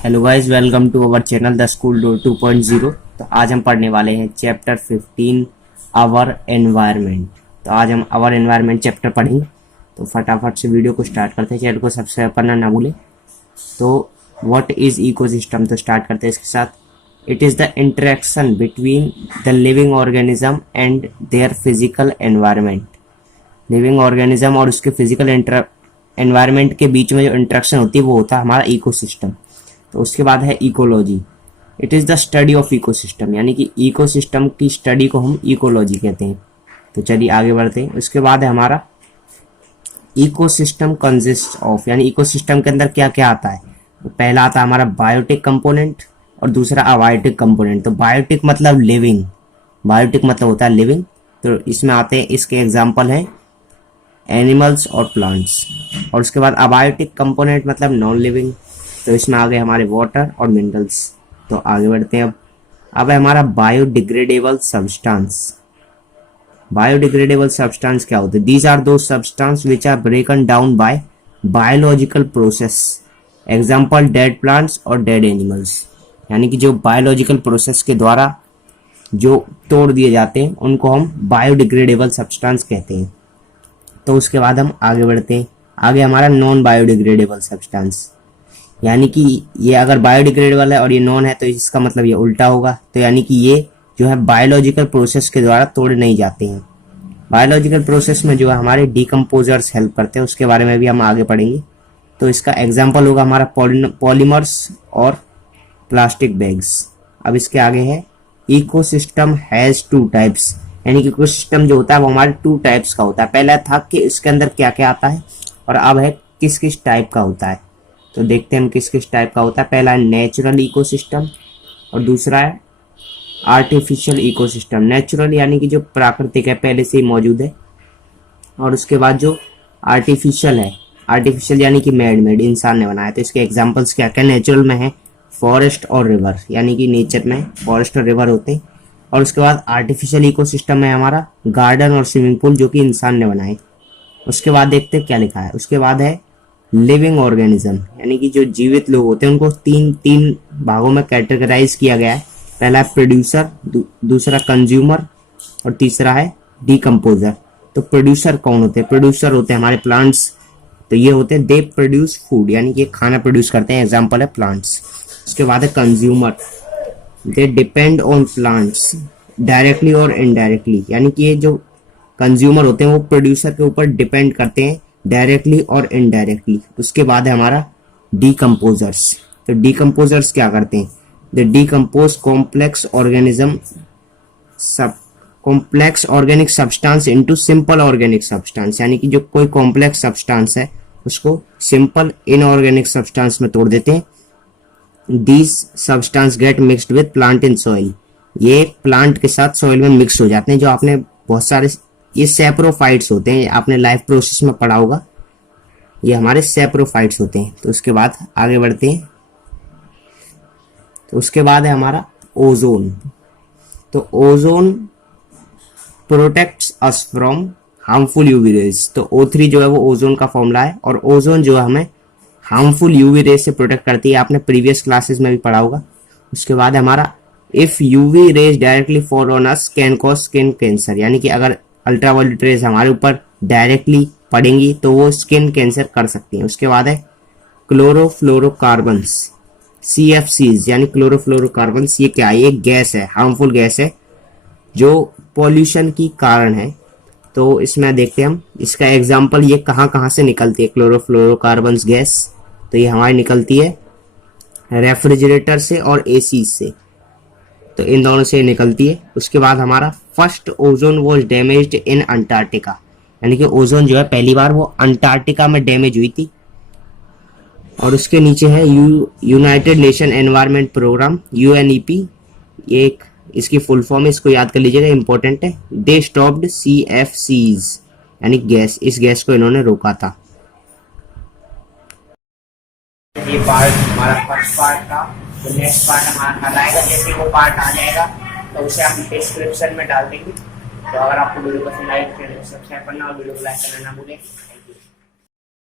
Hello guys, welcome to our channel the school door 2.0। तो आज हम पढ़ने वाले हैं चैप्टर 15 आवर एनवायरनमेंट। तो आज हम आवर एनवायरनमेंट चैप्टर पढ़ेंगे। तो फटाफट से वीडियो को स्टार्ट करते हैं। चैनल को सब्सक्राइब करना ना भूलें। तो व्हाट इज इकोसिस्टम, तो स्टार्ट करते हैं इसके साथ। It is the interaction between the living organism and their physical environment. Living organism और उसके फिजिकल एनवायरनमेंट के बीच में जो इंटरेक्शन होती है वो होता है हमारा इकोसिस्टम। तो उसके बाद है ecology. It is the study of ecosystem, यानी कि इकोसिस्टम की स्टडी को हम इकोलॉजी कहते हैं। तो चलिए आगे बढ़ते हैं। उसके बाद है हमारा इकोसिस्टम कंसिस्ट ऑफ, यानी इकोसिस्टम के अंदर क्या क्या आता है। तो पहला आता है हमारा बायोटिक कंपोनेंट और दूसरा अबायोटिक कंपोनेंट। तो बायोटिक मतलब लिविंग, बायोटिक मतलब होता है लिविंग। तो इसमें आते हैं, इसके एग्जाम्पल हैं एनिमल्स और प्लांट्स। और उसके बाद अबायोटिक कंपोनेंट मतलब नॉन लिविंग। तो इसमें आ गए हमारे वाटर और मिनरल्स। तो आगे बढ़ते हैं। अब है हमारा बायोडिग्रेडेबल सब्सटेंस। बायोडिग्रेडेबल सब्सटेंस क्या होते हैं? दीज आर दो substance which are broken down by biological process. Example dead plants और डेड एनिमल्स, यानी कि जो बायोलॉजिकल प्रोसेस के द्वारा जो तोड़ दिए जाते हैं उनको हम बायोडिग्रेडेबल सब्सटेंस कहते हैं। तो उसके बाद हम आगे बढ़ते हैं। आगे हमारा नॉन बायोडिग्रेडेबल सब्सटेंस, यानी कि ये अगर बायोडिग्रेडेबल है और ये नॉन है तो इसका मतलब ये उल्टा होगा। तो यानी कि ये जो है बायोलॉजिकल प्रोसेस के द्वारा तोड़े नहीं जाते हैं। बायोलॉजिकल प्रोसेस में जो है हमारे डिकम्पोजर्स हेल्प करते हैं, उसके बारे में भी हम आगे पढ़ेंगे। तो इसका एग्जाम्पल होगा हमारा पॉलीमर्स और प्लास्टिक बैग्स। अब इसके आगे है इकोसिस्टम हैज टू टाइप्स, यानी कि इकोसिस्टम जो होता है वो हमारे टू टाइप्स का होता है। पहला था कि इसके अंदर क्या क्या आता है, और अब है किस किस टाइप का होता है। तो देखते हैं हम किस किस टाइप का होता है। पहला है नेचुरल इकोसिस्टम और दूसरा है आर्टिफिशियल इकोसिस्टम। नेचुरल यानी कि जो प्राकृतिक है, पहले से ही मौजूद है। और उसके बाद जो आर्टिफिशियल है, आर्टिफिशियल यानी कि मेड, इंसान ने बनाया। तो इसके एग्जांपल्स क्या क्या नेचुरल में है? फॉरेस्ट और रिवर, यानी कि नेचर में फॉरेस्ट और रिवर होते हैं। और उसके बाद आर्टिफिशियल इकोसिस्टम में हमारा गार्डन और स्विमिंग पूल जो कि इंसान ने बनाए। उसके बाद देखते हैं क्या लिखा है। उसके बाद है लिविंग ऑर्गेनिज्म, यानी कि जो जीवित लोग होते हैं उनको तीन भागों में कैटेगराइज किया गया है। पहला है प्रोड्यूसर, दूसरा कंज्यूमर और तीसरा है डिकम्पोजर। तो प्रोड्यूसर कौन होते हैं? प्रोड्यूसर होते हैं हमारे प्लांट्स। तो ये होते हैं दे प्रोड्यूस फूड, यानी कि खाना प्रोड्यूस करते हैं। एग्जाम्पल है प्लांट्स। उसके बाद है consumer, they depend on plants directly और इनडायरेक्टली, यानी कि ये जो कंज्यूमर होते हैं वो प्रोड्यूसर के ऊपर डिपेंड करते हैं डायरेक्टली और इनडायरेक्टली। उसके बाद है हमारा डिकम्पोजर्स। तो डिकम्पोजर्स क्या करते हैं? दे decompose complex organic substance into simple organic substance, यानी कि जो कोई कॉम्प्लेक्स सब्सटेंस है उसको सिंपल इनऑर्गेनिक सब्सटेंस में तोड़ देते हैं। These substance get mixed with plant in soil, ये प्लांट के साथ सॉइल में मिक्स हो जाते हैं। जो आपने बहुत सारे ये सैप्रोफाइट्स होते हैं, आपने लाइफ प्रोसेस में पढ़ा होगा, ये हमारे सैप्रोफाइट्स होते हैं। तो उसके बाद आगे बढ़ते हैं। तो उसके बाद है हमारा ओजोन। तो ozone protects us from harmful UV rays. तो O3 जो है वो ओजोन का फॉर्मूला है, और ओजोन जो है हमें हार्मफुल यूवी रेज से प्रोटेक्ट करती है। आपने प्रीवियस क्लासेस में भी पढ़ा होगा। उसके बाद हमारा if UV rays directly fall on us can cause skin cancer, यानी कि अगर अल्ट्रावायलेट रेज हमारे ऊपर डायरेक्टली पड़ेंगी तो वो स्किन कैंसर कर सकती हैं। उसके बाद है क्लोरोफ्लोरोकार्बन्स, CFCs, यानी क्लोरोफ्लोरोकार्बन्स। ये क्या है? ये गैस है, हार्मफुल गैस है जो पॉल्यूशन की कारण है। तो इसमें देखते हैं हम इसका एग्जाम्पल, ये कहाँ कहाँ से निकलती है क्लोरोफ्लोरोकार्बन्स गैस। तो ये हमारी निकलती है रेफ्रिजरेटर से और AC से, तो इन दोनों से निकलती है। उसके बाद हमारा first ozone was damaged in Antarctica, यानी कि ओजोन जो है पहली बार वो अंटार्कटिका में डैमेज हुई थी। और उसके नीचे है United Nation Environment Programme, UNEP। ये एक इसकी फुल फॉर्म है, इसको याद कर लीजिएगा, इंपॉर्टेंट है। दे स्टॉप्ड CFCs, यानी गैस, इस गैस को इन्होंने रोका था। ये पार्ट हमारा फर्स्ट पार्ट था। तो नेक्स्ट पार्ट हमारा कल आएगा। जैसे वो पार्ट आ जाएगा तो उसे हम डिस्क्रिप्शन में डाल देंगे। तो अगर आपको वीडियो पसंद आए तो चैनल को सब्सक्राइब करना और वीडियो को लाइक करना ना भूलें।